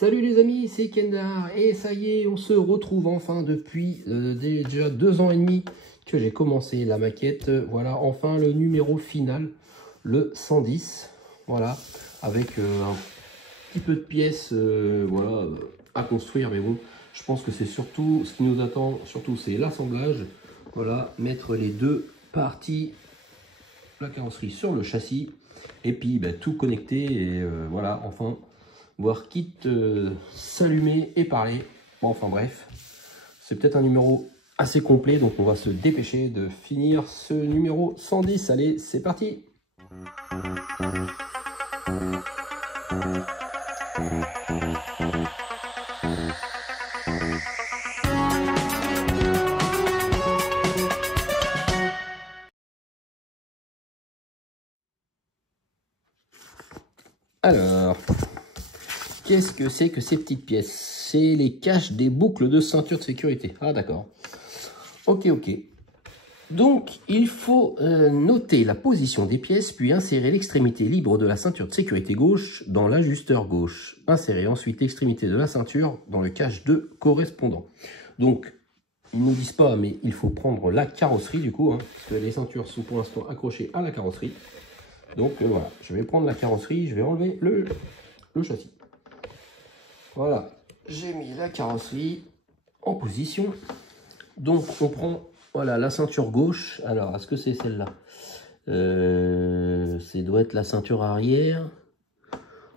Salut les amis, c'est Kendar et ça y est, on se retrouve enfin depuis déjà 2 ans et demi que j'ai commencé la maquette. Voilà, enfin le numéro final, le 110. Voilà, avec un petit peu de pièces voilà, à construire, mais bon, je pense que c'est surtout ce qui nous attend, surtout c'est l'assemblage. Voilà, mettre les deux parties, la carrosserie sur le châssis et puis tout connecter et voilà, enfin voir kit s'allumer et parler. Bon, enfin bref, c'est peut-être un numéro assez complet, donc on va se dépêcher de finir ce numéro 110. Allez, c'est parti. Alors, qu'est-ce que c'est que ces petites pièces? C'est les caches des boucles de ceinture de sécurité. Ah d'accord. Ok. Donc, il faut noter la position des pièces, puis insérer l'extrémité libre de la ceinture de sécurité gauche dans l'ajusteur gauche. Insérer ensuite l'extrémité de la ceinture dans le cache 2 correspondant. Donc, ils ne nous disent pas, mais il faut prendre la carrosserie du coup, hein, parce que les ceintures sont pour l'instant accrochées à la carrosserie. Donc voilà, je vais prendre la carrosserie, je vais enlever le châssis. Voilà, j'ai mis la carrosserie en position. Donc on prend voilà, la ceinture gauche. Alors, est-ce que c'est celle-là? Ça doit être la ceinture arrière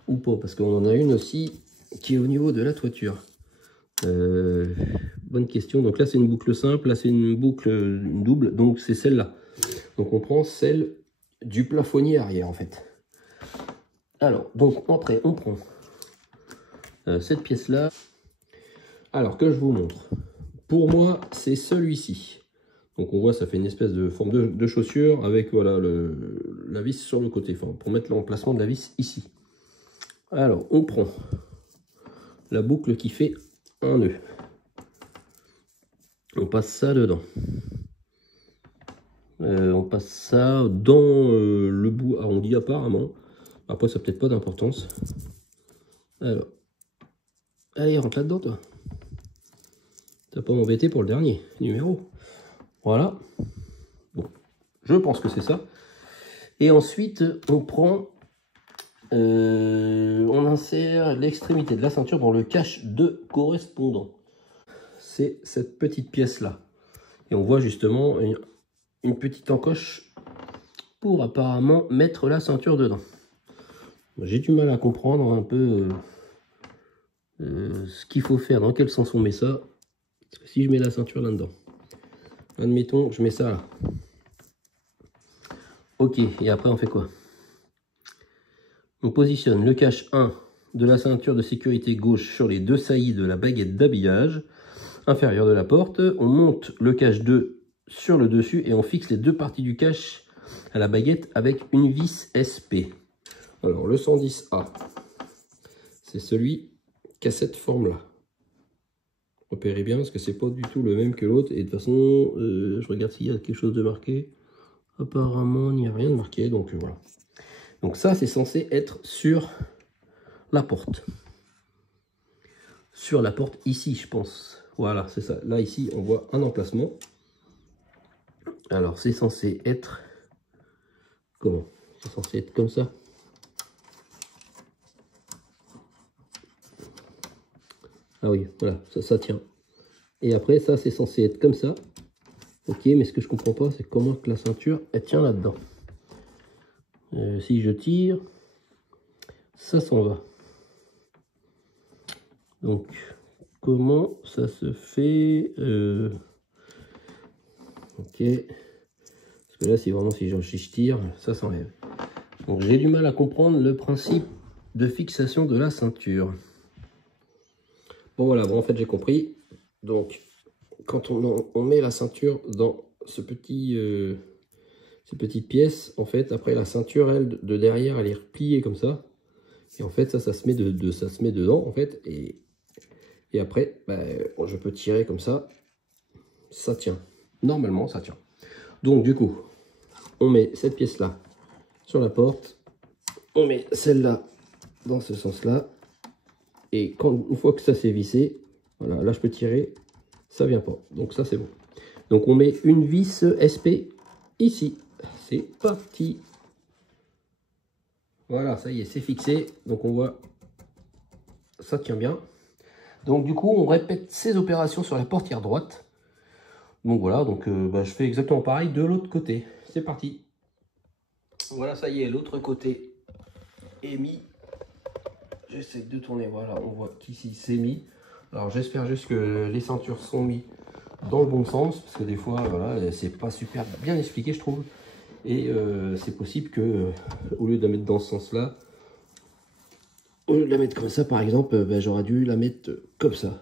ou pas? Parce qu'on en a une aussi qui est au niveau de la toiture. Bonne question. Donc là, c'est une boucle simple. Là, c'est une boucle double. Donc, c'est celle-là. Donc, on prend celle du plafonnier arrière, en fait. Alors, donc, après, on prend cette pièce-là. Alors, que je vous montre. Pour moi, c'est celui-ci. Donc on voit, ça fait une espèce de forme de chaussure avec voilà, la vis sur le côté, enfin, pour mettre l'emplacement de la vis ici. Alors on prend la boucle qui fait un nœud. On passe ça dedans. On passe ça dans le bout arrondi apparemment. Après ça n'a peut-être pas d'importance. Alors, allez, rentre là-dedans toi. T'as pas m'embêter pour le dernier numéro. Voilà. Bon, je pense que c'est ça. Et ensuite, on prend, on insère l'extrémité de la ceinture dans le cache 2 correspondant. C'est cette petite pièce-là. Et on voit justement une petite encoche pour apparemment mettre la ceinture dedans. J'ai du mal à comprendre un peu ce qu'il faut faire, dans quel sens on met ça. Parce que si je mets la ceinture là-dedans, admettons, je mets ça là. Ok, et après on fait quoi? On positionne le cache 1 de la ceinture de sécurité gauche sur les deux saillies de la baguette d'habillage inférieure de la porte. On monte le cache 2 sur le dessus et on fixe les deux parties du cache à la baguette avec une vis SP. Alors le 110A, c'est celui qui a cette forme-là. Repérez bien parce que c'est pas du tout le même que l'autre. Et de toute façon, je regarde s'il y a quelque chose de marqué. Apparemment, il n'y a rien de marqué. Donc voilà. Donc ça, c'est censé être sur la porte. Sur la porte ici, je pense. Voilà, c'est ça. Là, ici, on voit un emplacement. Alors, c'est censé être... Comment? C'est censé être comme ça. Ah oui, voilà, ça tient. Et après, ça, c'est censé être comme ça. Ok, mais ce que je comprends pas, c'est comment que la ceinture, elle tient là-dedans. Si je tire, ça s'en va. Donc, comment ça se fait ok. Parce que là, si vraiment si je tire, ça s'enlève. Donc, j'ai du mal à comprendre le principe de fixation de la ceinture. Bon, voilà, bon, en fait, j'ai compris. Donc, quand on met la ceinture dans cette petite pièce, en fait, après la ceinture, elle, de derrière, elle est repliée comme ça. Et en fait, ça se met ça se met dedans, en fait. Et après, je peux tirer comme ça. Ça tient. Normalement, ça tient. Donc, du coup, on met cette pièce-là sur la porte. On met celle-là dans ce sens-là. Et quand, une fois que ça c'est vissé, voilà, là je peux tirer, ça vient pas. Donc ça c'est bon. Donc on met une vis SP ici. C'est parti. Voilà, ça y est, c'est fixé. Donc on voit, ça tient bien. Donc du coup, on répète ces opérations sur la portière droite. Donc voilà, donc je fais exactement pareil de l'autre côté. C'est parti. Voilà, ça y est, l'autre côté est mis. J'essaie de tourner, voilà, on voit qu'ici c'est mis. Alors j'espère juste que les ceintures sont mises dans le bon sens, parce que des fois, voilà, c'est pas super bien expliqué, je trouve. Et c'est possible que, au lieu de la mettre dans ce sens-là, au lieu de la mettre comme ça, par exemple, j'aurais dû la mettre comme ça.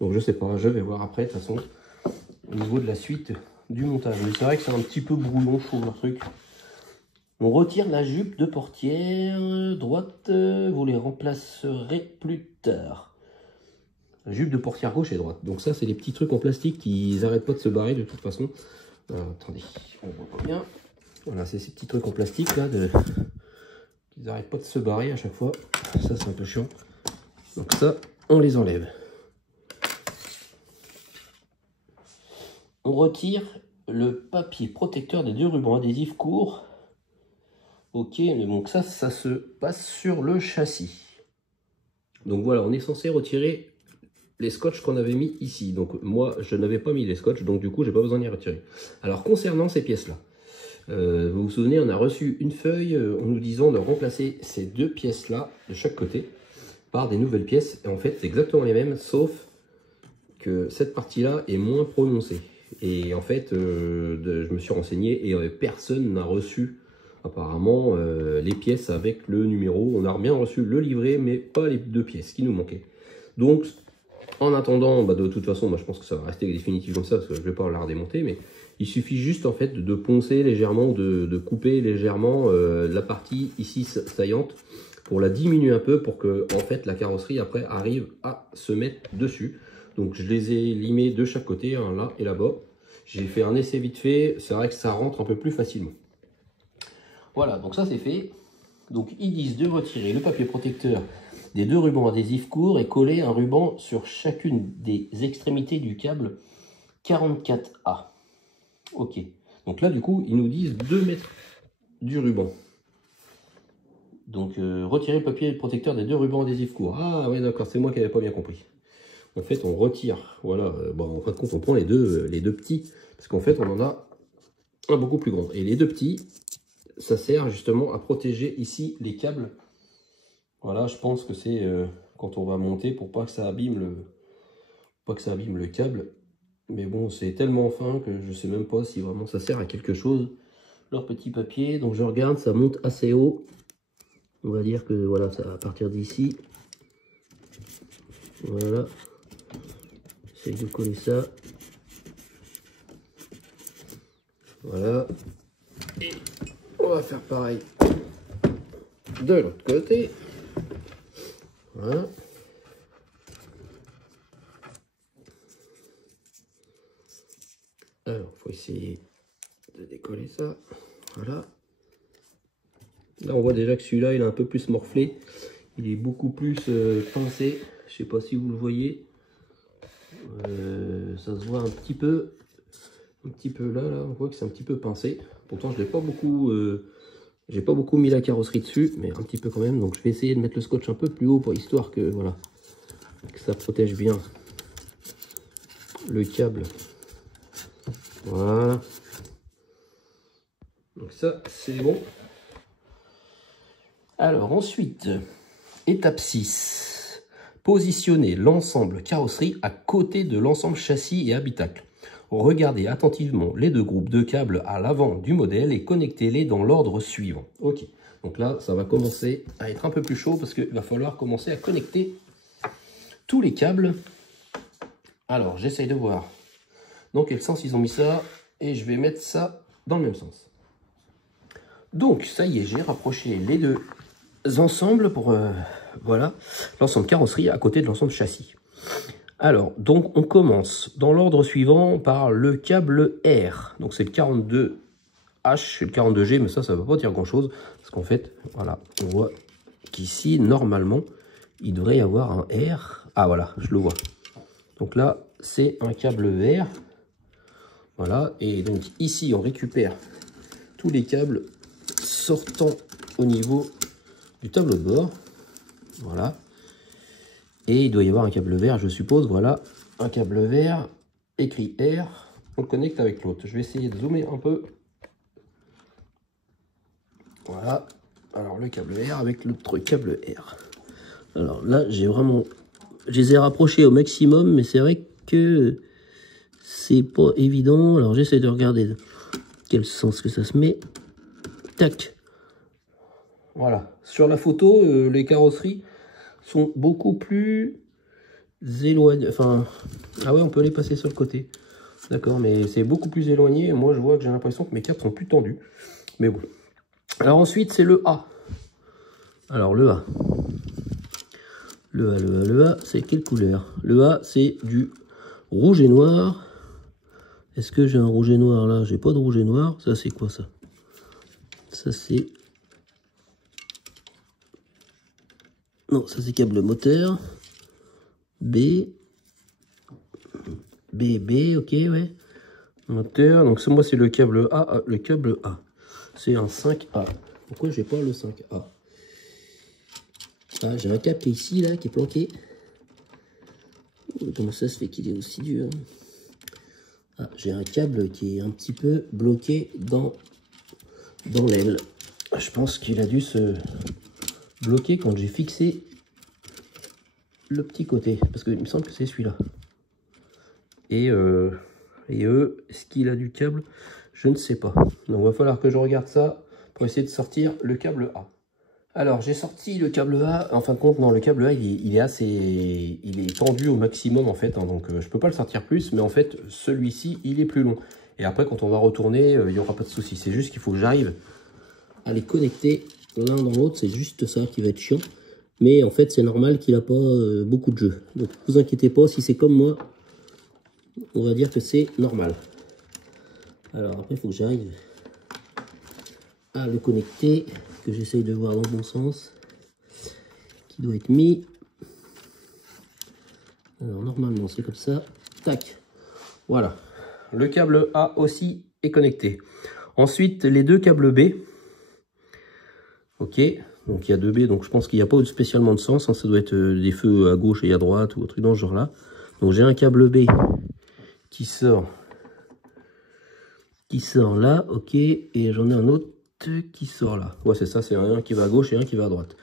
Donc je sais pas, je vais voir après, de toute façon, au niveau de la suite du montage. Mais c'est vrai que c'est un petit peu brouillon, je trouve, le truc. On retire la jupe de portière droite, vous les remplacerez plus tard. La jupe de portière gauche et droite. Donc ça, c'est les petits trucs en plastique qui n'arrêtent pas de se barrer de toute façon. Alors, attendez, on voit pas bien. Voilà, c'est ces petits trucs en plastique là, qui n'arrêtent pas de se barrer à chaque fois. Ça, c'est un peu chiant. Donc ça, on les enlève. On retire le papier protecteur des deux rubans adhésifs courts. Ok, donc ça se passe sur le châssis. Donc voilà, on est censé retirer les scotch qu'on avait mis ici. Donc moi, je n'avais pas mis les scotch, donc du coup, j'ai pas besoin d'y retirer. Alors concernant ces pièces-là, vous vous souvenez, on a reçu une feuille en nous disant de remplacer ces deux pièces-là de chaque côté par des nouvelles pièces. Et en fait, c'est exactement les mêmes, sauf que cette partie-là est moins prononcée. Et en fait, je me suis renseigné et personne n'a reçu apparemment les pièces avec le numéro. On a bien reçu le livret, mais pas les deux pièces qui nous manquaient. Donc, en attendant, de toute façon, moi je pense que ça va rester définitif comme ça, parce que je ne vais pas la redémonter, mais il suffit juste en fait de poncer légèrement, de couper légèrement la partie ici saillante, pour la diminuer un peu, pour que en fait la carrosserie après arrive à se mettre dessus. Donc je les ai limés de chaque côté, hein, là et là-bas. J'ai fait un essai vite fait, c'est vrai que ça rentre un peu plus facilement. Voilà, donc ça c'est fait. Donc ils disent de retirer le papier protecteur des deux rubans adhésifs courts et coller un ruban sur chacune des extrémités du câble 44A. Ok, donc là du coup ils nous disent 2 mètres du ruban. Donc retirer le papier protecteur des deux rubans adhésifs courts. Ah ouais, d'accord, c'est moi qui n'avais pas bien compris. En fait on retire, voilà, en fin de compte on prend les deux petits, parce qu'en fait on en a un beaucoup plus grand. Et les deux petits, ça sert justement à protéger ici les câbles. Voilà, je pense que c'est quand on va monter pour pas que ça abîme le câble. Mais bon, c'est tellement fin que je sais même pas si vraiment ça sert à quelque chose. Leur petit papier, donc je regarde, ça monte assez haut. On va dire que voilà, ça va partir d'ici. Voilà. J'essaie de coller ça. Voilà. Et on va faire pareil de l'autre côté. Voilà. Alors, il faut essayer de décoller ça. Voilà. Là, on voit déjà que celui-là, il est un peu plus morflé. Il est beaucoup plus pincé. Je sais pas si vous le voyez. Ça se voit un petit peu. Là, on voit que c'est un petit peu pincé. Pourtant, je n'ai pas beaucoup... j'ai pas beaucoup mis la carrosserie dessus, mais un petit peu quand même. Donc je vais essayer de mettre le scotch un peu plus haut pour histoire que voilà, que ça protège bien le câble. Voilà. Donc ça c'est bon. Alors ensuite, étape 6. Positionner l'ensemble carrosserie à côté de l'ensemble châssis et habitacle. Regardez attentivement les deux groupes de câbles à l'avant du modèle et connectez-les dans l'ordre suivant. Ok, donc là, ça va commencer à être un peu plus chaud parce qu'il va falloir commencer à connecter tous les câbles. Alors, j'essaye de voir dans quel sens ils ont mis ça et je vais mettre ça dans le même sens. Donc, ça y est, j'ai rapproché les deux ensembles pour voilà, l'ensemble carrosserie à côté de l'ensemble châssis. Alors, donc on commence dans l'ordre suivant par le câble R. Donc c'est le 42H et le 42G, mais ça ne va pas dire grand chose. Parce qu'en fait, voilà, on voit qu'ici, normalement, il devrait y avoir un R. Ah voilà, je le vois. Donc là, c'est un câble vert. Voilà, et donc ici, on récupère tous les câbles sortant au niveau du tableau de bord. Voilà. Et il doit y avoir un câble vert, je suppose. Voilà, un câble vert, écrit R. On le connecte avec l'autre. Je vais essayer de zoomer un peu. Voilà. Alors, le câble R avec l'autre câble R. Alors là, j'ai vraiment... Je les ai rapprochés au maximum, mais c'est vrai que c'est pas évident. Alors, j'essaie de regarder dans quel sens que ça se met. Tac. Voilà. Sur la photo, les carrosseries sont beaucoup plus éloignées. Enfin, ah ouais, on peut les passer sur le côté. D'accord, mais c'est beaucoup plus éloigné. Moi, je vois que j'ai l'impression que mes câbles sont plus tendus. Mais bon. Alors ensuite, c'est le A. Alors, le A. Le A, c'est quelle couleur? Le A, c'est du rouge et noir. Est-ce que j'ai un rouge et noir là? J'ai pas de rouge et noir. Ça, c'est quoi ça? Ça, c'est... Non, ça, c'est câble moteur. B. B, ok, ouais. Moteur. Donc, moi, c'est le câble A. Le câble A. C'est un 5A. Pourquoi j'ai pas le 5A? Ah, j'ai un câble qui est ici, là, qui est planqué. Comment ça se fait qu'il est aussi dur? Ah, j'ai un câble qui est un petit peu bloqué dans l'aile. Je pense qu'il a dû se bloquer quand j'ai fixé le petit côté. Parce qu'il me semble que c'est celui-là. Et est-ce qu'il a du câble? Je ne sais pas. Donc, il va falloir que je regarde ça pour essayer de sortir le câble A. Alors, j'ai sorti le câble A. En fin de compte, non, le câble A, il est tendu au maximum, en fait. Hein, donc, je peux pas le sortir plus. Mais en fait, celui-ci, il est plus long. Et après, quand on va retourner, il n'y aura pas de souci. C'est juste qu'il faut que j'arrive à les connecter l'un dans l'autre. C'est juste ça qui va être chiant. Mais en fait, c'est normal qu'il n'a pas beaucoup de jeu. Donc, ne vous inquiétez pas. Si c'est comme moi, on va dire que c'est normal. Alors, après, il faut que j'arrive à le connecter, que j'essaye de voir dans le bon sens, qui doit être mis. Alors normalement c'est comme ça, tac, voilà, le câble A aussi est connecté. Ensuite les deux câbles B, ok, donc il y a deux B, donc je pense qu'il n'y a pas spécialement de sens, hein, ça doit être des feux à gauche et à droite ou un truc dans ce genre là. Donc j'ai un câble B qui sort là, ok, et j'en ai un autre qui sort là. Ouais, c'est ça, c'est un qui va à gauche et un qui va à droite.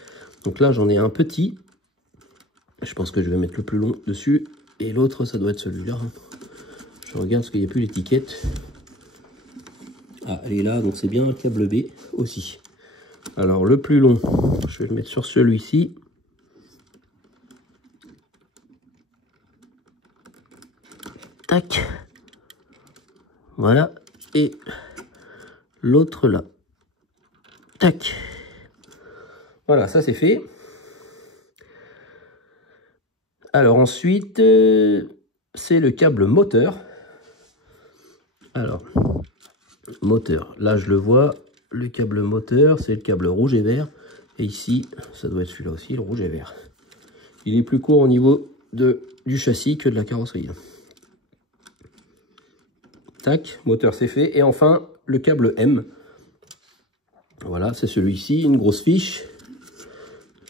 Donc là, j'en ai un petit. Je pense que je vais mettre le plus long dessus. Et l'autre, ça doit être celui-là. Je regarde parce qu'il n'y a plus l'étiquette. Ah, elle est là, donc c'est bien un câble B aussi. Alors, le plus long, je vais le mettre sur celui-ci. Tac. Voilà. Et l'autre là. Tac. Voilà, ça c'est fait. Alors ensuite, c'est le câble moteur. Alors, moteur. Là, je le vois. Le câble moteur, c'est le câble rouge et vert. Et ici, ça doit être celui-là aussi, le rouge et vert. Il est plus court au niveau du châssis que de la carrosserie. Tac, moteur c'est fait. Et enfin, le câble M. Voilà, c'est celui-ci, une grosse fiche.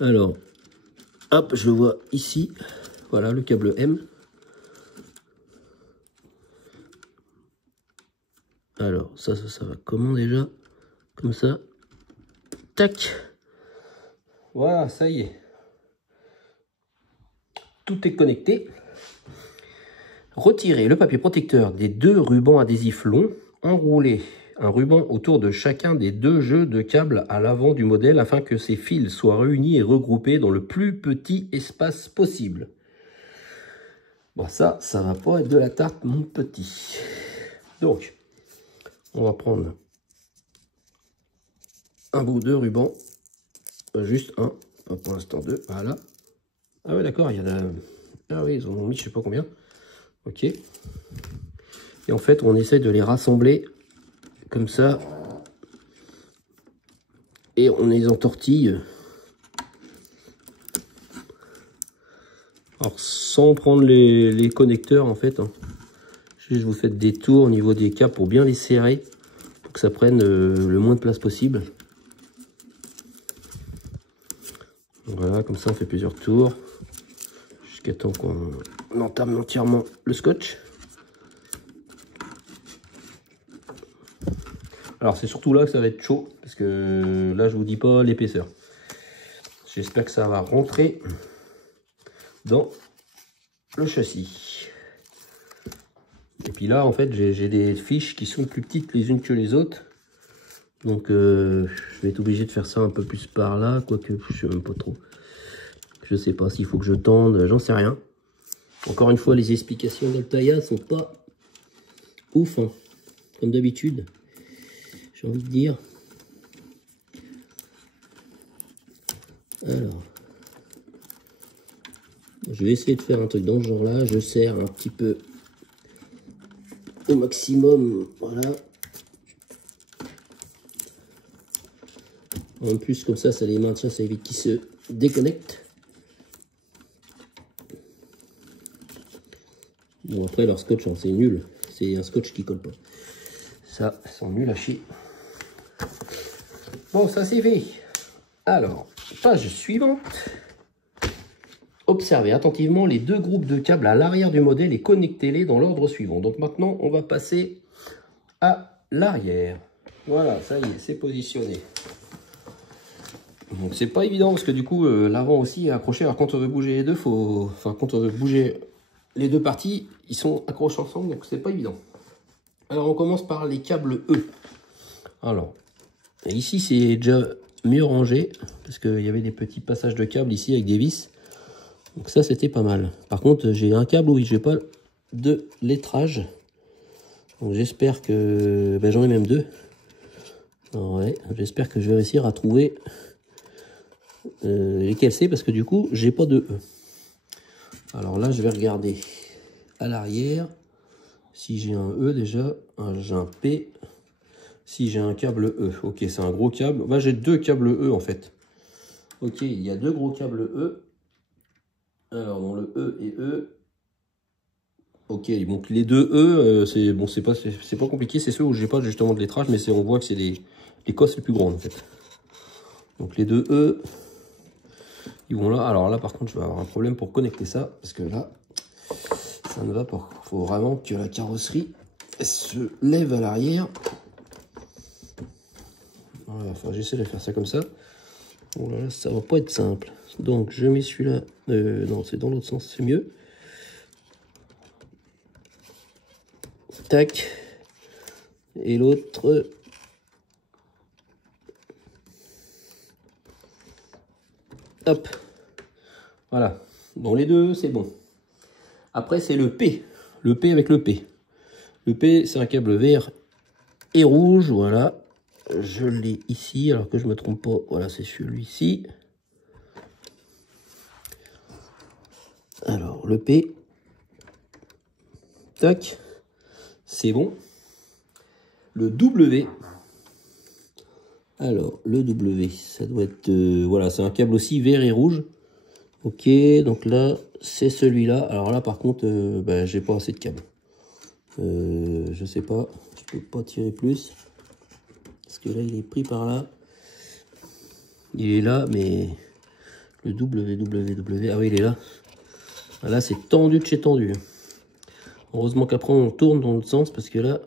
Alors, hop, je le vois ici. Voilà, le câble M. Alors, ça va comment déjà? Comme ça. Tac. Voilà, ça y est. Tout est connecté. Retirez le papier protecteur des deux rubans adhésifs longs. Enroulez un ruban autour de chacun des deux jeux de câbles à l'avant du modèle afin que ces fils soient réunis et regroupés dans le plus petit espace possible. Bon, ça va pas être de la tarte, mon petit. Donc, on va prendre un bout de ruban. Juste un, pas pour l'instant deux, voilà. Ah ouais, d'accord, il y a de... Ah oui, ils en ont mis je sais pas combien. Ok. Et en fait, on essaie de les rassembler comme ça. Et on les entortille. Alors sans prendre les connecteurs en fait, hein. Je vous fais des tours au niveau des câbles pour bien les serrer, pour que ça prenne le moins de place possible. Voilà, comme ça on fait plusieurs tours, jusqu'à temps qu'on entame entièrement le scotch. Alors c'est surtout là que ça va être chaud, parce que là je vous dis pas l'épaisseur. J'espère que ça va rentrer dans le châssis. Et puis là en fait j'ai des fiches qui sont plus petites les unes que les autres. Donc je vais être obligé de faire ça un peu plus par là, quoique je sais même pas trop. Je sais pas s'il faut que je tende, j'en sais rien. Encore une fois, les explications d'Altaya sont pas ouf, hein, comme d'habitude. J'ai envie de dire. Alors, je vais essayer de faire un truc dans ce genre-là. Je serre un petit peu au maximum, voilà. En plus, comme ça les maintient, ça évite qu'ils se déconnectent. Bon, après, leur scotch, hein, c'est nul. C'est un scotch qui colle pas. Ça, ils sont nuls à chier. Bon, ça c'est fait. Alors, page suivante. Observez attentivement les deux groupes de câbles à l'arrière du modèle et connectez-les dans l'ordre suivant. Donc maintenant, on va passer à l'arrière. Voilà, ça y est, c'est positionné. Donc c'est pas évident parce que du coup, l'avant aussi est accroché. Alors quand on veut bouger les deux, quand on veut bouger les deux parties, ils sont accrochés ensemble, donc c'est pas évident. Alors on commence par les câbles E. Alors, ici c'est déjà mieux rangé, parce qu'il y avait des petits passages de câbles ici avec des vis. Donc ça c'était pas mal. Par contre j'ai un câble où j'ai pas de lettrage. Donc j'espère que... Ben, j'en ai même deux. Ouais, j'espère que je vais réussir à trouver lesquels c'est, parce que du coup j'ai pas de E. Alors là je vais regarder à l'arrière si j'ai un E déjà, j'ai un P, si j'ai un câble E. Ok, c'est un gros câble. Bah, j'ai deux câbles E en fait. Ok, il y a deux gros câbles E. Alors dans le E et E. Ok, donc les deux E, c'est bon, c'est pas compliqué, c'est ceux où j'ai pas justement de lettrage, mais on voit que c'est les cosses les plus grandes en fait. Donc les deux E, ils vont là. Alors là par contre je vais avoir un problème pour connecter ça, parce que là ça ne va pas. Il faut vraiment que la carrosserie se lève à l'arrière. Voilà, enfin j'essaie de faire ça comme ça. Bon là, ça va pas être simple. Donc je mets celui-là. Non, c'est dans l'autre sens, c'est mieux. Tac. Et l'autre. Hop. Voilà. Bon, les deux, c'est bon. Après, c'est le P. Le P avec le P. Le P, c'est un câble vert et rouge. Voilà. Je l'ai ici, alors que je me trompe pas. Voilà, c'est celui-ci. Alors, le P. Tac. C'est bon. Le W. Alors, le W, ça doit être... voilà, c'est un câble aussi vert et rouge. Ok, donc là, c'est celui-là. Alors là, par contre, bah, j'ai pas assez de câbles. Je sais pas, je peux pas tirer plus. Parce que là, il est pris par là. Il est là, mais... Le WWW... Ah oui, il est là. Là, c'est tendu de chez tendu. Heureusement qu'après, on tourne dans l'autre sens, parce que là...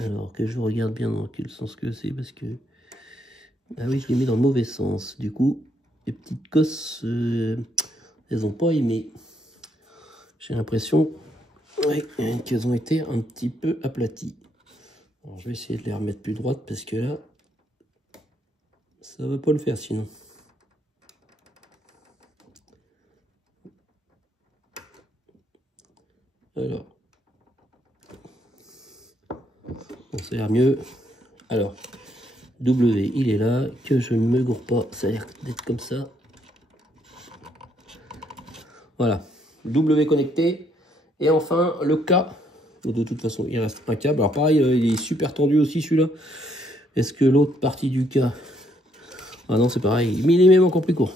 Alors, que je regarde bien dans quel sens que c'est, parce que... Ah oui, je l'ai mis dans le mauvais sens. Du coup, les petites cosses, elles n'ont pas aimé. J'ai l'impression qu'elles ont été un petit peu aplaties. Alors, je vais essayer de les remettre plus droites, parce que là, ça va pas le faire sinon. Alors, bon, ça a l'air mieux. Alors, W, il est là, que je ne me gourre pas, ça a l'air d'être comme ça. Voilà, W connecté. Et enfin, le K. De toute façon, il reste un câble. Alors pareil, il est super tendu aussi celui-là. Est-ce que l'autre partie du K... Ah non, c'est pareil, mais il est même encore plus court.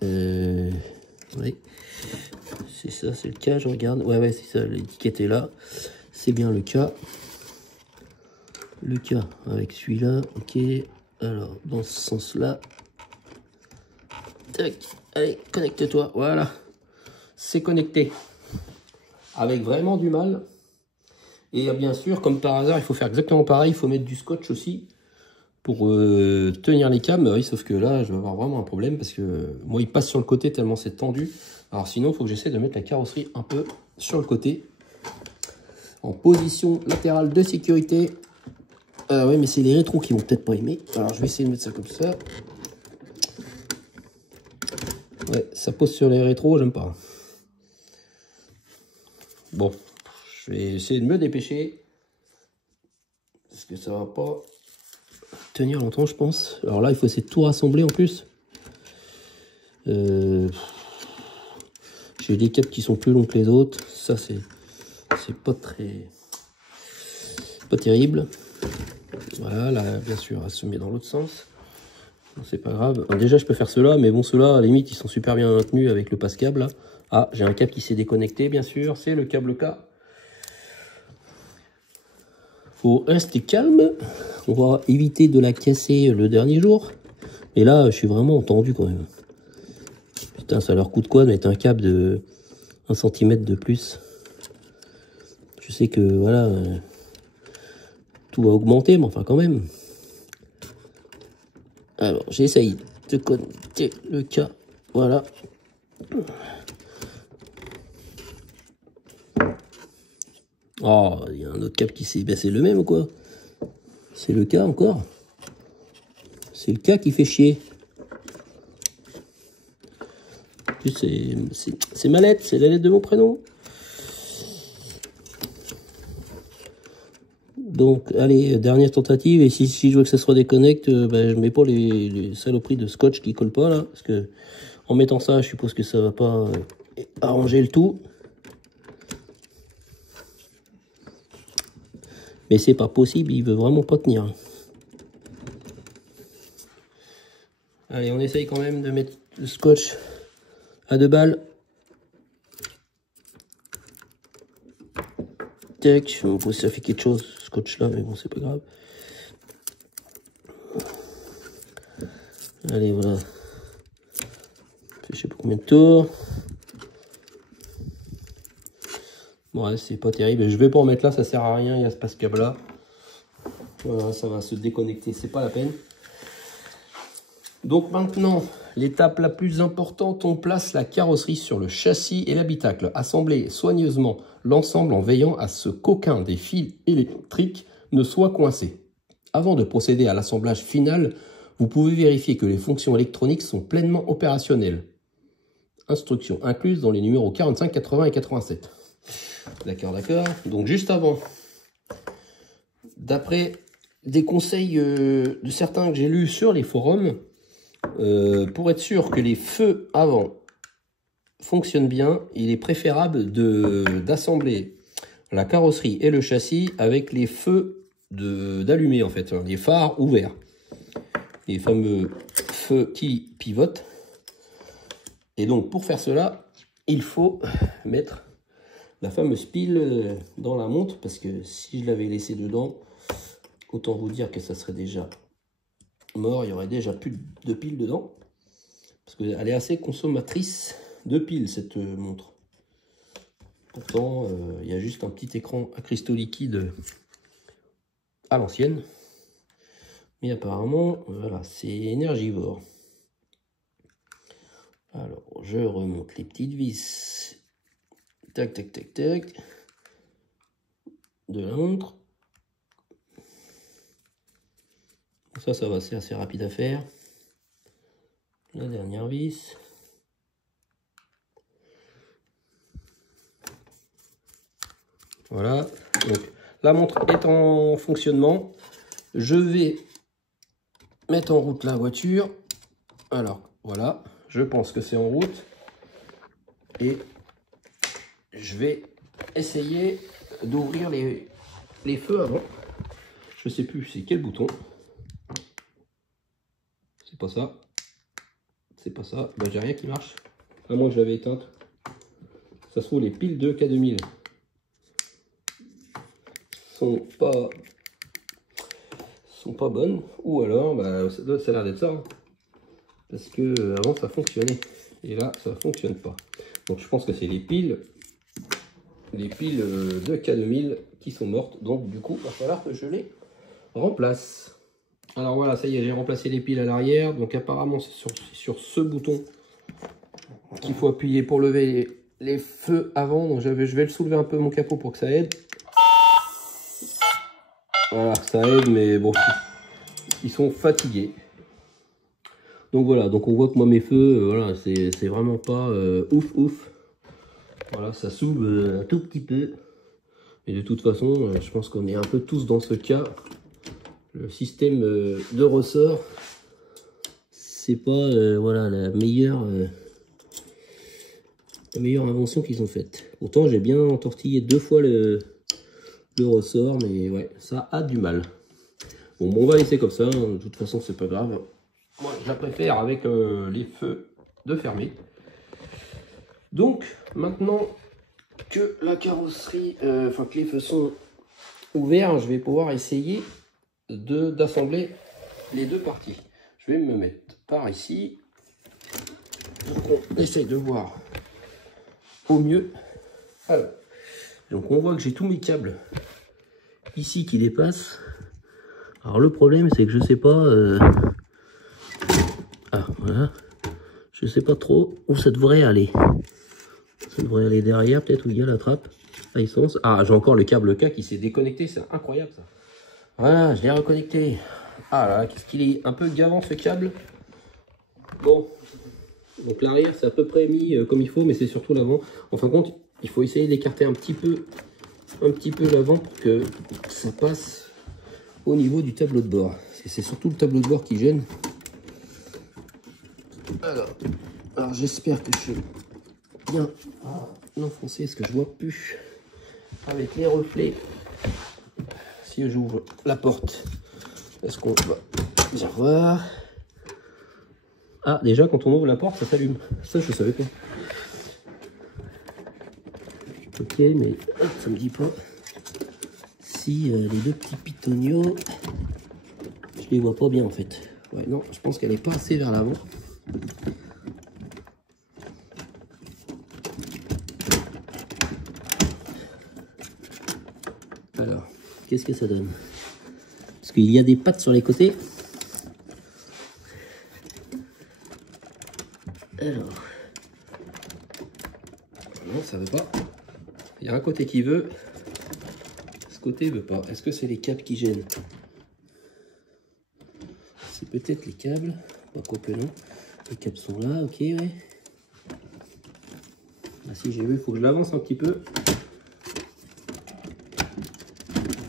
Oui. C'est ça, c'est le cas, je regarde. Ouais, c'est ça, l'étiquette est là. C'est bien le cas. Le cas avec celui-là, ok. Alors, dans ce sens-là. Tac, allez, connecte-toi, voilà. C'est connecté. Avec vraiment du mal. Et bien sûr, comme par hasard, il faut faire exactement pareil. Il faut mettre du scotch aussi pour tenir les câbles. Oui, sauf que là, je vais avoir vraiment un problème parce que moi, il passe sur le côté tellement c'est tendu. Alors sinon, il faut que j'essaie de mettre la carrosserie un peu sur le côté. En position latérale de sécurité. Ouais, mais c'est les rétros qui vont peut-être pas aimer. Alors, je vais essayer de mettre ça comme ça. Ouais, ça pose sur les rétros, j'aime pas. Bon, je vais essayer de me dépêcher. Parce que ça va pas tenir longtemps, je pense. Alors là, il faut essayer de tout rassembler en plus. J'ai des câbles qui sont plus longs que les autres. Ça, c'est pas très... pas terrible. Voilà, là, bien sûr, elle se met dans l'autre sens. C'est pas grave. Alors déjà, je peux faire cela, mais bon, ceux-là, à la limite, ils sont super bien maintenus avec le passe-câble. Là. Ah, j'ai un câble qui s'est déconnecté, bien sûr. C'est le câble K. Faut rester calme. On va éviter de la casser le dernier jour. Et là, je suis vraiment tendu quand même. Putain, ça leur coûte quoi de mettre un câble de 1 cm de plus? Je sais que, voilà, tout va augmenter, mais enfin quand même. Alors, j'essaye de connecter le cas. Voilà. Oh, il y a un autre câble qui s'est... Ben, c'est le même ou quoi? C'est le cas encore? C'est le cas qui fait chier. En plus, c'est ma lettre, c'est la lettre de mon prénom. Donc, allez, dernière tentative. Et si je veux que ça se redéconnecte, ben, je mets pas les saloperies de scotch qui collent pas là. Parce que en mettant ça, je suppose que ça va pas arranger le tout. Mais c'est pas possible, il veut vraiment pas tenir. Allez, on essaye quand même de mettre le scotch à 2 balles. Tac, je vais ça fait quelque chose, ce scotch là, mais bon, c'est pas grave. Allez, voilà. Je sais pas combien de tours. Bon, ouais, c'est pas terrible. Je vais pas en mettre là, ça sert à rien, il y a ce passe-câble là. Voilà, ça va se déconnecter, c'est pas la peine. Donc maintenant, l'étape la plus importante, on place la carrosserie sur le châssis et l'habitacle. Assembler soigneusement l'ensemble en veillant à ce qu'aucun des fils électriques ne soit coincé. Avant de procéder à l'assemblage final, vous pouvez vérifier que les fonctions électroniques sont pleinement opérationnelles. Instructions incluses dans les numéros 45, 80 et 87. D'accord, d'accord. Donc juste avant, d'après des conseils de certains que j'ai lus sur les forums, pour être sûr que les feux avant fonctionnent bien, il est préférable d'assembler la carrosserie et le châssis avec les feux d'allumés en fait, les phares ouverts. Les fameux feux qui pivotent. Et donc pour faire cela, il faut mettre la fameuse pile dans la montre, parce que si je l'avais laissé dedans, autant vous dire que ça serait déjà mort, il y aurait déjà plus de piles dedans, parce qu'elle est assez consommatrice de piles cette montre. Pourtant, il y a juste un petit écran à cristaux liquides à l'ancienne, mais apparemment, voilà, c'est énergivore. Alors, je remonte les petites vis, tac, tac, tac, tac, de la montre. Ça va, c'est assez rapide à faire. La dernière vis. Voilà. Donc, la montre est en fonctionnement. Je vais mettre en route la voiture. Alors, voilà. Je pense que c'est en route. Et je vais essayer d'ouvrir les feux avant. Je sais plus c'est quel bouton. C'est pas ça. C'est pas ça. Ben, j'ai rien qui marche. À moins que je l'avais éteinte. Ça se trouve, les piles de K2000 sont pas bonnes. Ou alors, bah, ça a l'air d'être ça. Hein. Parce que avant ça fonctionnait. Et là, ça fonctionne pas. Donc je pense que c'est les piles de K2000 qui sont mortes. Donc du coup, il va falloir que je les remplace. Alors voilà, ça y est, j'ai remplacé les piles à l'arrière. Donc apparemment, c'est sur ce bouton qu'il faut appuyer pour lever les feux avant. Donc je vais le soulever un peu mon capot pour que ça aide. Voilà, ça aide, mais bon, ils sont fatigués. Donc voilà, donc on voit que moi mes feux, voilà, c'est vraiment pas ouf. Voilà, ça s'ouvre un tout petit peu. Et de toute façon, je pense qu'on est un peu tous dans ce cas. Le système de ressort, c'est pas voilà, la meilleure invention qu'ils ont faite. Pourtant, j'ai bien entortillé 2 fois le ressort, mais ouais, ça a du mal. Bon, on va laisser comme ça, hein. De toute façon, c'est pas grave. Moi, je la préfère avec les feux de fermer. Donc, maintenant que la carrosserie, que les feux sont ouverts, je vais pouvoir essayer d'assembler les deux parties. Je vais me mettre par ici. Donc, on essaye de voir au mieux. Alors, donc on voit que j'ai tous mes câbles ici qui dépassent. Alors le problème, c'est que je sais pas... Ah, voilà. Je sais pas trop où ça devrait aller. Ça devrait aller derrière, peut-être où il y a la trappe à essence. Ah, j'ai encore le câble K qui s'est déconnecté, c'est incroyable ça. Voilà, je l'ai reconnecté. Ah là, qu'est-ce qu'il est un peu gavant ce câble. Bon, donc l'arrière c'est à peu près mis comme il faut, mais c'est surtout l'avant. En fin de compte, il faut essayer d'écarter un petit peu l'avant pour que ça passe au niveau du tableau de bord. C'est surtout le tableau de bord qui gêne. Alors j'espère que je suis bien enfoncé, parce que je vois plus avec les reflets. Si j'ouvre la porte, est-ce qu'on va bien voir? Ah, déjà quand on ouvre la porte, ça s'allume. Ça, je savais pas. Ok, mais ça me dit pas si les deux petits pitonios, je les vois pas bien en fait. Ouais, non, je pense qu'elle est pas assez vers l'avant. Alors, qu'est-ce que ça donne? Parce qu'il y a des pattes sur les côtés. Alors, non, ça veut pas. Il y a un côté qui veut, ce côté veut pas. Est-ce que c'est les câbles qui gênent? C'est peut-être les câbles, pas quoi que non. Les câbles sont là, ok, ouais. Ah si, j'ai vu, il faut que je l'avance un petit peu.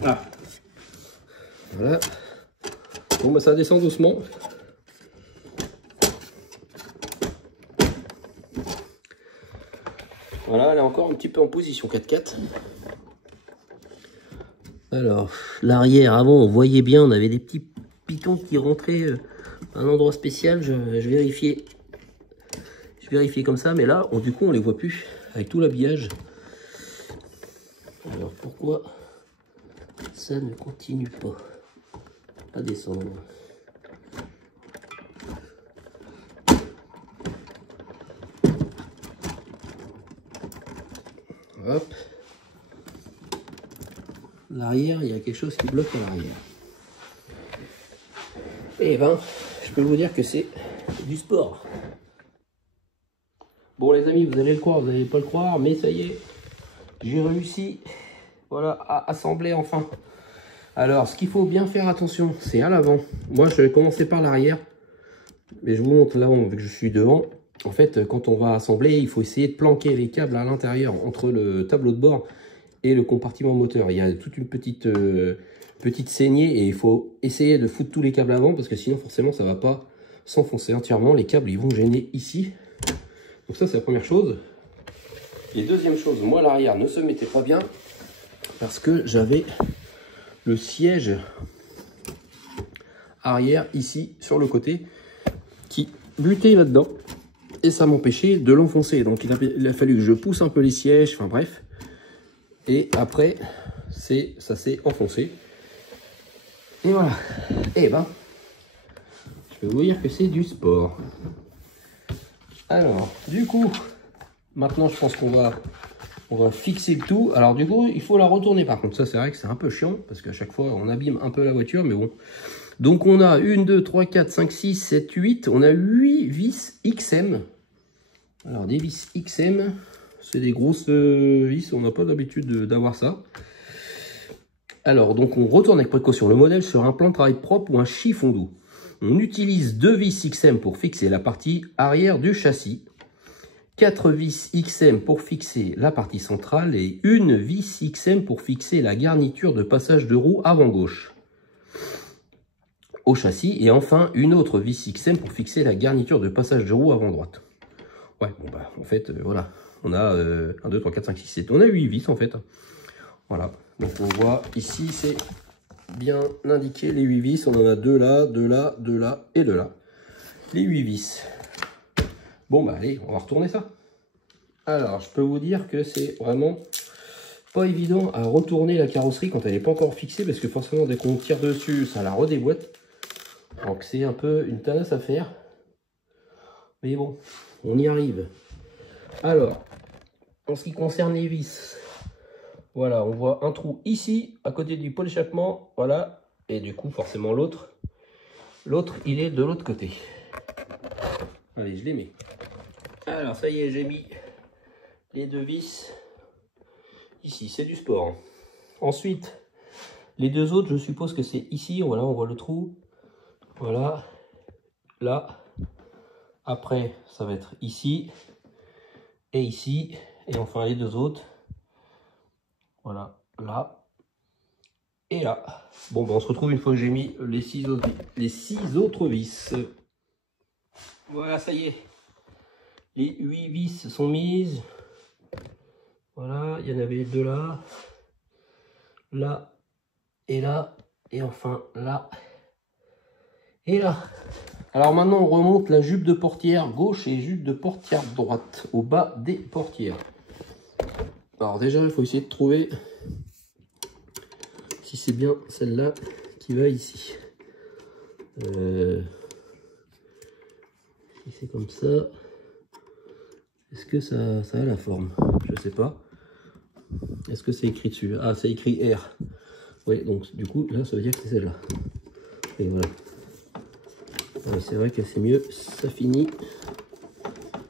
Ah, voilà. Bon, bah ça descend doucement. Voilà, elle est encore un petit peu en position 4x4. Alors, l'arrière, avant, on voyait bien, on avait des petits pitons qui rentraient à un endroit spécial. Je vérifiais. Je vérifiais comme ça, mais là, du coup, on les voit plus avec tout l'habillage. Alors, pourquoi ça ne continue pas à descendre? Hop. L'arrière, il y a quelque chose qui bloque à l'arrière. Et ben, je peux vous dire que c'est du sport. Bon les amis, vous allez le croire, vous n'allez pas le croire, mais ça y est, j'ai réussi, voilà, à assembler enfin. Alors, ce qu'il faut bien faire attention, c'est à l'avant. Moi, je vais commencer par l'arrière, mais je vous montre l'avant vu que je suis devant. En fait, quand on va assembler, il faut essayer de planquer les câbles à l'intérieur entre le tableau de bord et le compartiment moteur. Il y a toute une petite saignée et il faut essayer de foutre tous les câbles avant parce que sinon, forcément, ça ne va pas s'enfoncer entièrement. Les câbles, ils vont gêner ici. Donc ça, c'est la première chose. Et deuxième chose, moi, l'arrière ne se mettait pas bien parce que j'avais le siège arrière ici sur le côté. qui butait là-dedans. Et ça m'empêchait de l'enfoncer. Donc il a fallu que je pousse un peu les sièges, enfin bref. Et après, ça s'est enfoncé. Et voilà. Et ben, je peux vous dire que c'est du sport. Alors, du coup, maintenant je pense qu'on va fixer le tout. Alors du coup, il faut la retourner par contre. Ça, c'est vrai que c'est un peu chiant parce qu'à chaque fois, on abîme un peu la voiture, mais bon. Donc on a 1, 2, 3, 4, 5, 6, 7, 8. On a 8 vis XM. Alors des vis XM, c'est des grosses vis. On n'a pas l'habitude d'avoir ça. Alors, donc on retourne avec précaution le modèle sur un plan de travail propre ou un chiffon doux. On utilise 2 vis XM pour fixer la partie arrière du châssis, 4 vis XM pour fixer la partie centrale et une vis XM pour fixer la garniture de passage de roue avant gauche au châssis et enfin une autre vis XM pour fixer la garniture de passage de roue avant droite. Ouais, bon bah en fait, voilà, on a 1, 2, 3, 4, 5, 6, 7, on a 8 vis en fait. Voilà, donc on voit ici, c'est bien indiqué les 8 vis. On en a 2 là, 2 là, 2 là et 2 là. Les 8 vis. Bon bah allez, on va retourner ça. Alors, je peux vous dire que c'est vraiment pas évident à retourner la carrosserie quand elle n'est pas encore fixée, parce que forcément dès qu'on tire dessus, ça la redéboîte. Donc c'est un peu une tanasse à faire. Mais bon, on y arrive. Alors, en ce qui concerne les vis, voilà, on voit un trou ici, à côté du pot d'échappement, voilà. Et du coup, forcément, l'autre, il est de l'autre côté. Allez, je les mets. Alors, ça y est, j'ai mis les 2 vis. Ici, c'est du sport. Ensuite, les 2 autres, je suppose que c'est ici. Voilà, on voit le trou. Voilà. Là. Après, ça va être ici. Et ici. Et enfin, les 2 autres. Voilà, là et là. Bon, ben on se retrouve une fois que j'ai mis les 6 autres vis. Voilà, ça y est. Les 8 vis sont mises. Voilà, il y en avait 2 là. Là et là. Et enfin là et là. Alors maintenant, on remonte la jupe de portière gauche et jupe de portière droite au bas des portières. Alors déjà, il faut essayer de trouver si c'est bien celle-là qui va ici. Si c'est comme ça, est-ce que ça a la forme? Je sais pas. Est-ce que c'est écrit dessus? Ah, c'est écrit R. Oui, donc du coup, là, ça veut dire que c'est celle-là. Et voilà. C'est vrai que c'est mieux. Ça finit.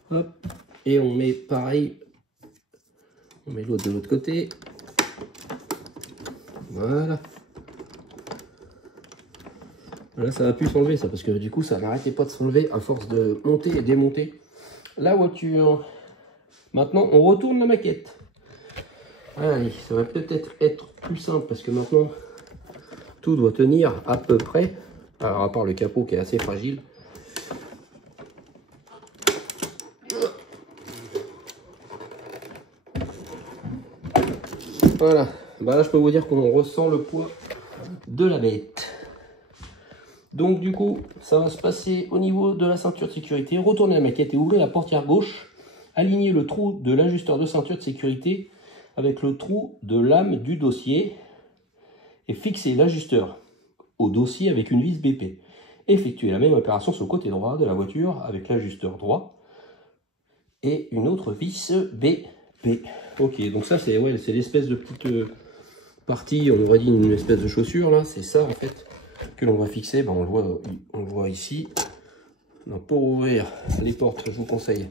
Hop. Et on met pareil. On met l'autre de l'autre côté. Voilà. Là, ça va plus s'enlever, ça, parce que du coup, ça n'arrêtait pas de s'enlever à force de monter et démonter la voiture. Maintenant, on retourne la maquette. Allez, ça va peut-être être plus simple, parce que maintenant, tout doit tenir à peu près. Alors, à part le capot qui est assez fragile. Voilà. Bah là, je peux vous dire qu'on ressent le poids de la bête. Donc du coup, ça va se passer au niveau de la ceinture de sécurité. Retournez la maquette et ouvrez la portière gauche. Alignez le trou de l'ajusteur de ceinture de sécurité avec le trou de lame du dossier. Et fixez l'ajusteur au dossier avec une vis BP. Effectuez la même opération sur le côté droit de la voiture avec l'ajusteur droit. Et une autre vis BP. Ok, donc ça c'est ouais, l'espèce de petite partie, on aurait dit une espèce de chaussure là. C'est ça en fait que l'on va fixer, ben, on le voit ici. Donc pour ouvrir les portes, je vous conseille,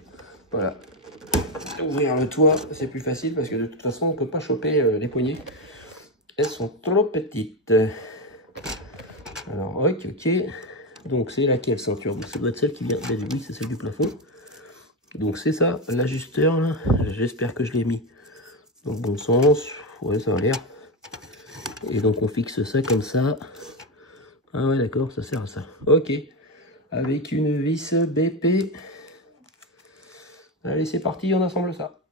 voilà, ouvrir le toit, c'est plus facile parce que de toute façon on ne peut pas choper les poignées, elles sont trop petites. Alors ok, donc c'est laquelle ceinture? Donc ça doit être celle qui vient, oui c'est celle du plafond. Donc c'est ça, l'ajusteur là, j'espère que je l'ai mis dans le bon sens, ouais ça a l'air. Et donc on fixe ça comme ça. Ah ouais d'accord, ça sert à ça. Ok. Avec une vis BP. Allez c'est parti, on assemble ça.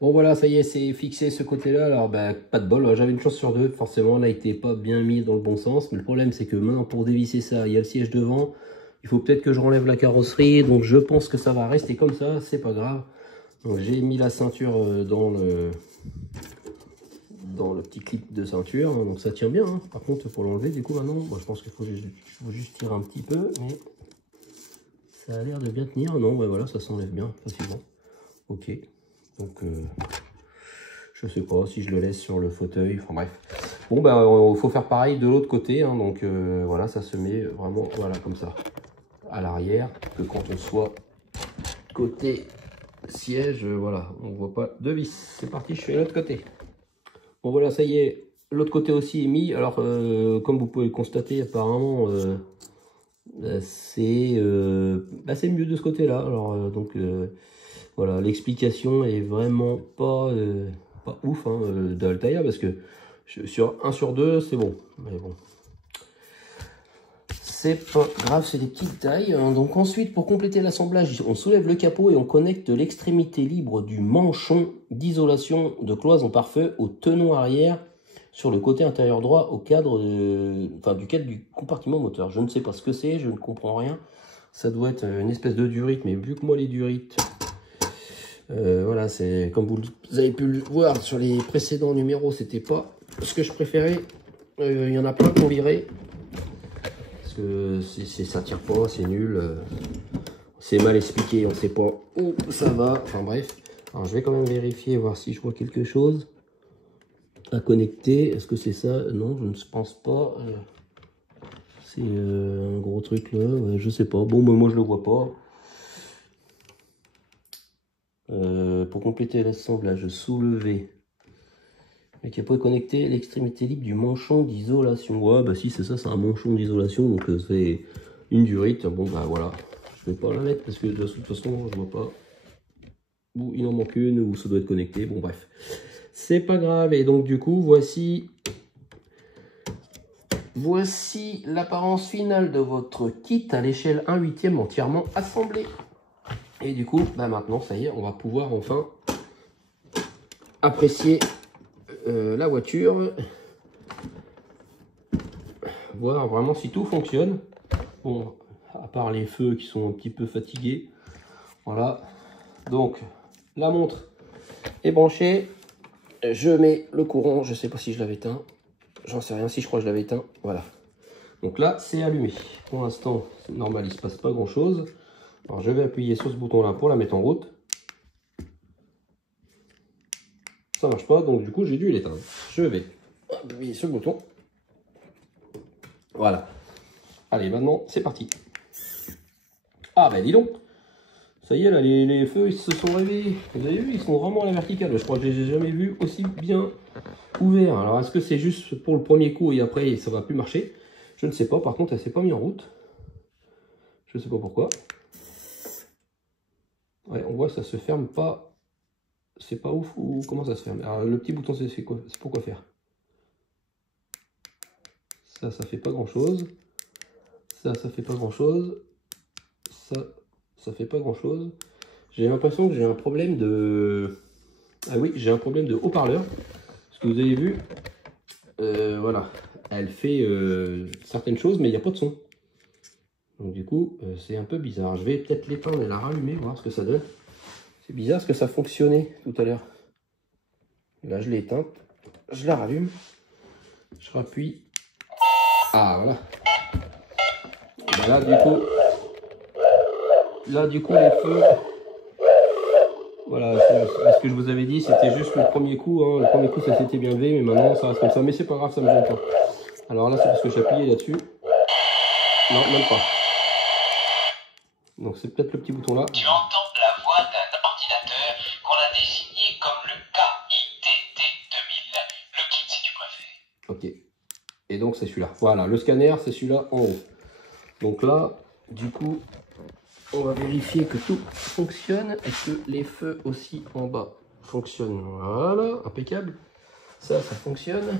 Bon voilà, ça y est, c'est fixé ce côté-là. Alors bah, pas de bol, j'avais une chance sur deux. Forcément, là, il n'était pas bien mis dans le bon sens. Mais le problème, c'est que maintenant, pour dévisser ça, il y a le siège devant. Il faut peut-être que je renlève la carrosserie, donc je pense que ça va rester comme ça, c'est pas grave. Donc j'ai mis la ceinture dans le petit clip de ceinture, hein, donc ça tient bien. Hein. Par contre, pour l'enlever, du coup, maintenant, moi, je pense qu'il faut juste tirer un petit peu, mais ça a l'air de bien tenir. Non, ouais, voilà, ça s'enlève bien facilement. Ok, donc je sais pas si je le laisse sur le fauteuil, enfin bref. Bon, bah, il faut faire pareil de l'autre côté, hein, donc voilà, ça se met vraiment, voilà, comme ça, à l'arrière, que quand on soit côté siège, voilà, on voit pas de vis. C'est parti, je fais l'autre côté. Bon voilà, ça y est, l'autre côté aussi est mis. Alors, comme vous pouvez le constater, apparemment, c'est mieux de ce côté-là. Alors, voilà, l'explication est vraiment pas ouf hein, d'Altaïa, parce que sur 1 sur 2, c'est bon. Mais bon, c'est pas grave, c'est des petites tailles. Donc ensuite, pour compléter l'assemblage, on soulève le capot et on connecte l'extrémité libre du manchon d'isolation de cloison pare-feu au tenon arrière sur le côté intérieur droit au cadre du cadre du compartiment moteur. Je ne sais pas ce que c'est, je ne comprends rien. Ça doit être une espèce de durite, mais vu que moi les durites, voilà, c'est comme vous avez pu le voir sur les précédents numéros, c'était pas ce que je préférais. Il y en a plein qu'on virait. Que ça tire pas, c'est nul, c'est mal expliqué, on sait pas où ça va, enfin bref. Alors je vais quand même vérifier, voir si je vois quelque chose à connecter. Est-ce que c'est ça? Non, je ne pense pas. C'est un gros truc là, ouais, je sais pas. Bon, mais moi je le vois pas. Pour compléter l'assemblage, soulever le capot est connecté à l'extrémité libre du manchon d'isolation. Ouais, bah si, c'est ça, c'est un manchon d'isolation, donc c'est une durite. Bon, bah voilà, je vais pas la mettre parce que de toute façon, je vois pas où il en manque une, où ça doit être connecté. Bon, bref, c'est pas grave. Et donc, du coup, voici l'apparence finale de votre kit à l'échelle 1/8 entièrement assemblé. Et du coup, bah maintenant, ça y est, on va pouvoir enfin apprécier la voiture, voir vraiment si tout fonctionne. Bon, à part les feux qui sont un petit peu fatigués. Voilà, donc la montre est branchée. Je mets le courant, je sais pas si je l'avais éteint, j'en sais rien, si je crois que je l'avais éteint. Voilà, donc là c'est allumé. Pour l'instant c'est normal, il se passe pas grand chose. Alors je vais appuyer sur ce bouton là pour la mettre en route. Ça marche pas, donc du coup j'ai dû l'éteindre. Je vais appuyer sur le bouton. Voilà. Allez, maintenant c'est parti. Ah ben dis donc, ça y est là, les feux ils se sont réveillés. Vous avez vu, ils sont vraiment à la verticale. Je crois que je les ai jamais vus aussi bien ouverts. Alors est-ce que c'est juste pour le premier coup et après ça va plus marcher? Je ne sais pas. Par contre, elle s'est pas mise en route. Je ne sais pas pourquoi. Ouais, on voit que ça se ferme pas. C'est pas ouf ou comment ça se ferme? Alors le petit bouton c'est quoi? C'est pour quoi faire? Ça fait pas grand chose. Ça fait pas grand chose. Ça fait pas grand chose. J'ai l'impression que j'ai un problème de... Ah oui, j'ai un problème de haut-parleur. Parce que vous avez vu, voilà, elle fait certaines choses, mais il n'y a pas de son. Donc du coup, c'est un peu bizarre. Je vais peut-être l'éteindre et la rallumer, voir ce que ça donne. C'est bizarre parce que ça fonctionnait tout à l'heure. Là, je l'ai éteinte. Je la rallume. Je rappuie. Ah, voilà. Et là, du coup, les feux... Voilà, ce que je vous avais dit, c'était juste le premier coup. Hein. Le premier coup, ça s'était bien levé, mais maintenant, ça reste comme ça. Mais c'est pas grave, ça me gêne pas. Alors là, c'est parce que j'ai appuyé là-dessus. Non, même pas. Donc c'est peut-être le petit bouton là. Tu entends la voix d'un ordinateur qu'on a désigné comme le KITT 2000. Le kit si tu préfères. Ok. Et donc c'est celui-là. Voilà, le scanner, c'est celui-là en haut. Donc là, du coup, on va vérifier que tout fonctionne et que les feux aussi en bas fonctionnent. Voilà, impeccable. Ça fonctionne.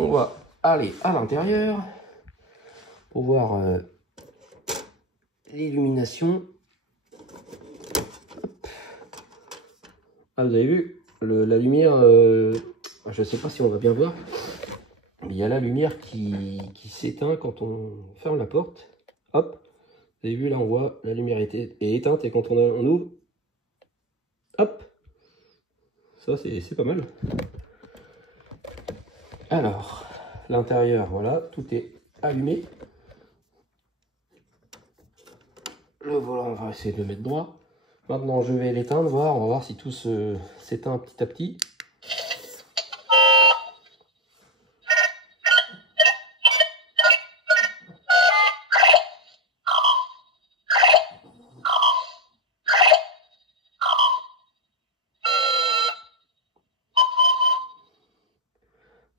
On va aller à l'intérieur pour voir l'illumination. Ah, vous avez vu la lumière, je ne sais pas si on va bien voir, mais il y a la lumière qui s'éteint quand on ferme la porte. Hop, vous avez vu là on voit la lumière est éteinte et quand on ouvre, hop, ça c'est pas mal. Alors, l'intérieur, voilà, tout est allumé. Le volant, on va essayer de le mettre droit. Maintenant, je vais l'éteindre, on va voir si tout s'éteint petit à petit.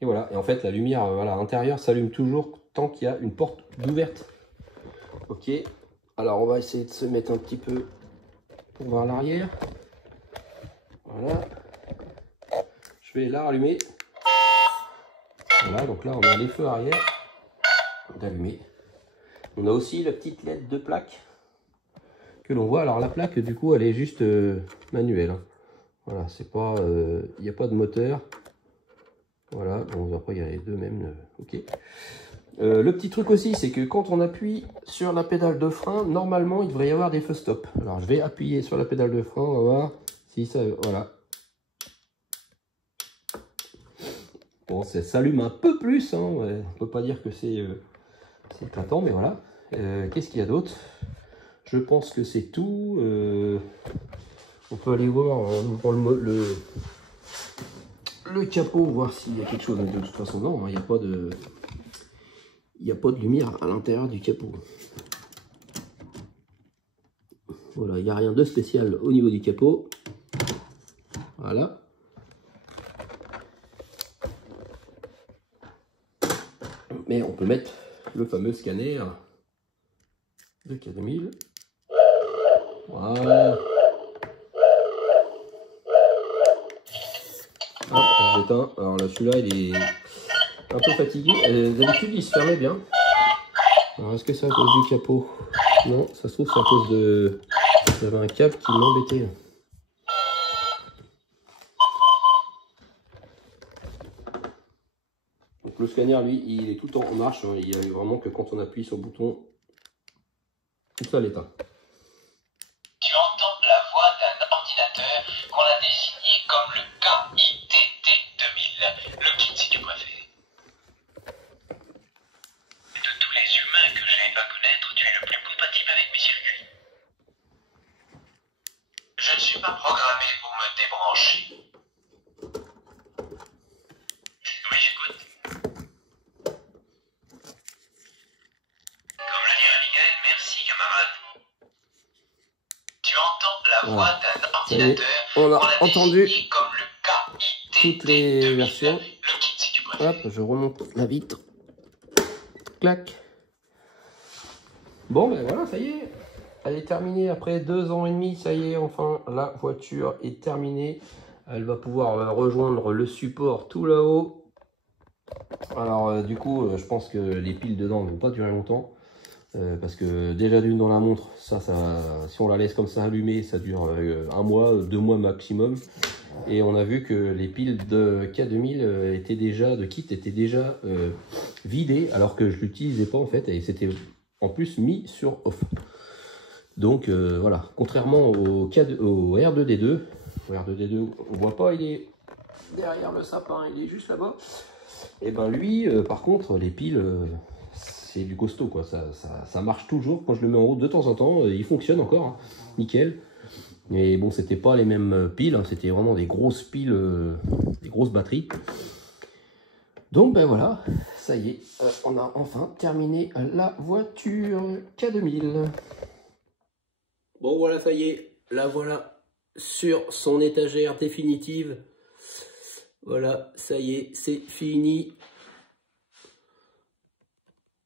Et voilà, et en fait la lumière voilà, intérieure s'allume toujours tant qu'il y a une porte d'ouverte. Ok, alors on va essayer de se mettre un petit peu pour voir l'arrière. Voilà, je vais la rallumer. Voilà, donc là on a les feux arrière d'allumer. On a aussi la petite LED de plaque que l'on voit. Alors la plaque du coup elle est juste manuelle. Voilà, c'est pas, il n'y a pas de moteur. Voilà, bon après il y a les deux mêmes, ok. Le petit truc aussi, c'est que quand on appuie sur la pédale de frein, normalement il devrait y avoir des feux stop. Alors je vais appuyer sur la pédale de frein, on va voir si ça, voilà. Bon, ça s'allume un peu plus, hein, ouais. On peut pas dire que c'est éclatant, mais voilà. Qu'est-ce qu'il y a d'autre? Je pense que c'est tout. On peut aller voir en ouvrant le capot, voir s'il y a quelque chose. De toute façon, non, il n'y a pas de... Il n'y a pas de lumière à l'intérieur du capot. Voilà, il n'y a rien de spécial au niveau du capot. Voilà. Mais on peut mettre le fameux scanner de K2000. Voilà. Hop, je l'éteins. Alors là, celui-là, il est un peu fatigué. D'habitude, il se fermait bien. Alors, est-ce que c'est à cause du capot? Non, ça se trouve, c'est à cause de... J'avais un câble qui m'embêtait. Donc le scanner, lui, il est tout le temps en marche. Hein. Il y a vraiment que quand on appuie sur le bouton, tout ça l'éteint. Tu entends la voix d'un ordinateur qu'on a désigné comme le KITT 2000, le kit si tu préfères. De tous les humains que j'ai à connaître, tu es le plus compatible avec mes circuits. Je ne suis pas programmé pour me débrancher. Oui, j'écoute. Comme le dirait Miguel, merci camarade. Tu entends la voix d'un ordinateur on a qu'on a entendu désigné comme le KITT toutes les 2000, versions. le kit si tu préfères. Hop, je remonte la vitre. Clac. Bon, ben voilà, ça y est. Elle est terminée après 2 ans et demi. Ça y est, enfin, la voiture est terminée. Elle va pouvoir rejoindre le support tout là-haut. Alors, du coup, je pense que les piles dedans ne vont pas durer longtemps. Parce que déjà d'une dans la montre, ça, si on la laisse comme ça allumée, ça dure 1 mois, 2 mois maximum. Et on a vu que les piles de K2000 étaient déjà vidées, alors que je l'utilisais pas en fait, et c'était en plus mis sur off. Donc voilà, contrairement au R2D2, on voit pas, il est derrière le sapin, il est juste là-bas. Et ben lui, par contre, les piles, c'est du costaud quoi, ça marche toujours. Quand je le mets en route de temps en temps, il fonctionne encore, hein, nickel. Mais bon, c'était pas les mêmes piles, hein, c'était vraiment des grosses piles, des grosses batteries. Donc ben voilà, ça y est, on a enfin terminé la voiture K2000. Bon voilà, ça y est, la voilà sur son étagère définitive. Voilà, ça y est, c'est fini.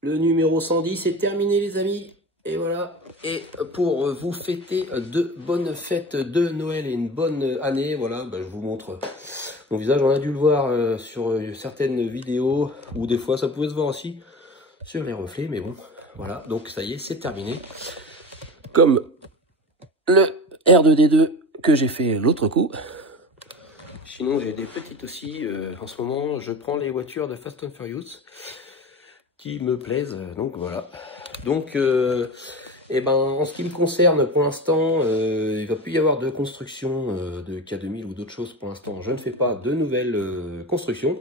Le numéro 110 est terminé les amis. Et voilà, et pour vous fêter de bonnes fêtes de Noël et une bonne année, voilà, ben, je vous montre mon visage. On a dû le voir sur certaines vidéos, ou des fois ça pouvait se voir aussi sur les reflets, mais bon, voilà, donc ça y est, c'est terminé. Comme le R2D2 que j'ai fait l'autre coup. Sinon, j'ai des petites aussi. En ce moment, je prends les voitures de Fast and Furious qui me plaisent, donc voilà. Donc, eh ben, en ce qui me concerne, pour l'instant, il va plus y avoir de construction de K2000 ou d'autres choses. Pour l'instant, je ne fais pas de nouvelles constructions.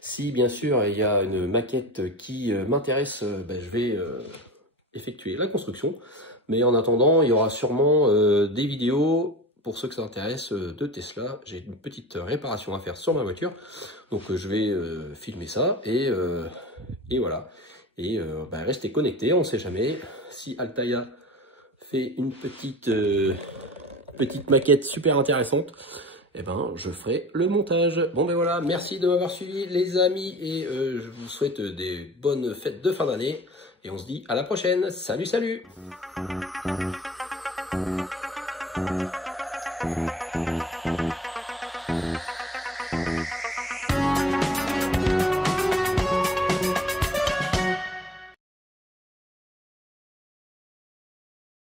Si, bien sûr, il y a une maquette qui m'intéresse, ben, je vais effectuer la construction. Mais en attendant, il y aura sûrement des vidéos, pour ceux que ça intéresse, de Tesla. J'ai une petite réparation à faire sur ma voiture. Donc, je vais filmer ça et voilà. Et bah, restez connectés, on ne sait jamais. Si Altaïa fait une petite maquette super intéressante, eh ben, je ferai le montage. Bon ben voilà, merci de m'avoir suivi les amis et je vous souhaite des bonnes fêtes de fin d'année. Et on se dit à la prochaine. Salut, salut!